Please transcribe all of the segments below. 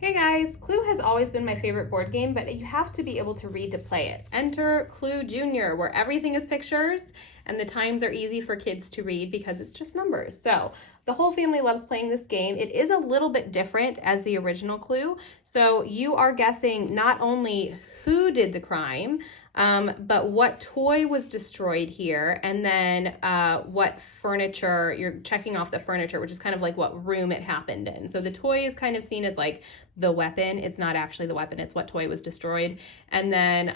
Hey guys, Clue has always been my favorite board game, but you have to be able to read to play it. Enter Clue Junior, where everything is pictures and the times are easy for kids to read because it's just numbers. So the whole family loves playing this game. It is a little bit different as the original Clue. So you are guessing not only who did the crime, but what toy was destroyed here, and then what furniture, you're checking off the furniture, which is kind of like what room it happened in. So the toy is kind of seen as like the weapon. It's not actually the weapon, it's what toy was destroyed. And then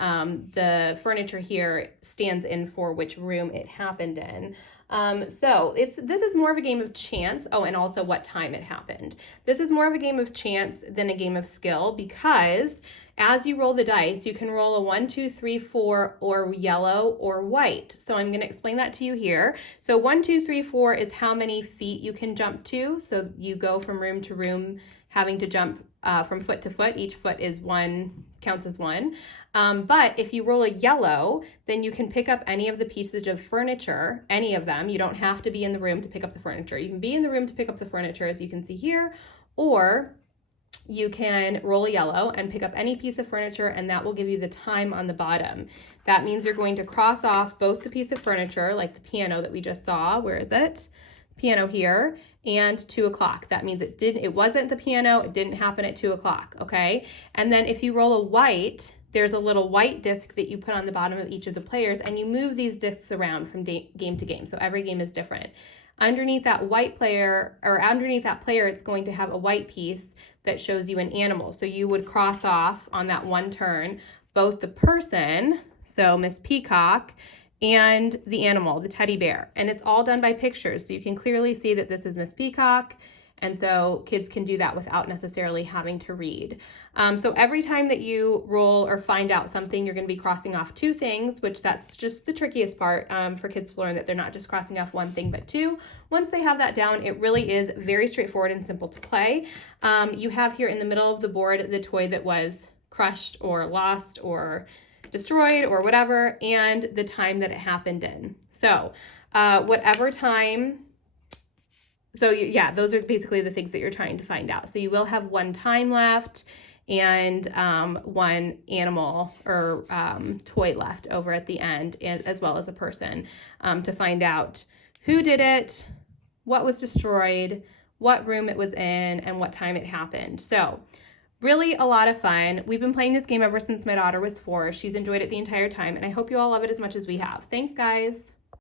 the furniture here stands in for which room it happened in. So this is more of a game of chance. Oh, and also what time it happened. This is more of a game of chance than a game of skill, because as you roll the dice, you can roll a 1, 2, 3, 4, or yellow or white. So I'm going to explain that to you here. So 1, 2, 3, 4 is how many feet you can jump to. So you go from room to room, having to jump from foot to foot. Each foot is counts as one. But if you roll a yellow, then you can pick up any of the pieces of furniture, any of them. You don't have to be in the room to pick up the furniture. You can be in the room to pick up the furniture, as you can see here, or you can roll a yellow and pick up any piece of furniture, and that will give you the time on the bottom. That means you're going to cross off both the piece of furniture, like the piano that we just saw. Where is it? Piano here, and 2 o'clock. That means it wasn't the piano, it didn't happen at 2 o'clock, okay? And then if you roll a white, there's a little white disc that you put on the bottom of each of the players, and you move these discs around from game to game. So every game is different. Underneath that player, it's going to have a white piece that shows you an animal. So you would cross off on that one turn both the person, so Miss Peacock, and the animal, the teddy bear. And it's all done by pictures. So you can clearly see that this is Miss Peacock. And so kids can do that without necessarily having to read. So every time that you roll or find out something, you're going to be crossing off two things, which that's just the trickiest part for kids to learn, that they're not just crossing off one thing, but two. Once they have that down, it really is very straightforward and simple to play. You have here in the middle of the board the toy that was crushed or lost or destroyed or whatever, and the time that it happened in. So whatever time. So yeah, those are basically the things that you're trying to find out. So you will have one time left and one animal or toy left over at the end, as well as a person, to find out who did it, what was destroyed, what room it was in, and what time it happened. So really a lot of fun. We've been playing this game ever since my daughter was 4. She's enjoyed it the entire time, and I hope you all love it as much as we have. Thanks, guys.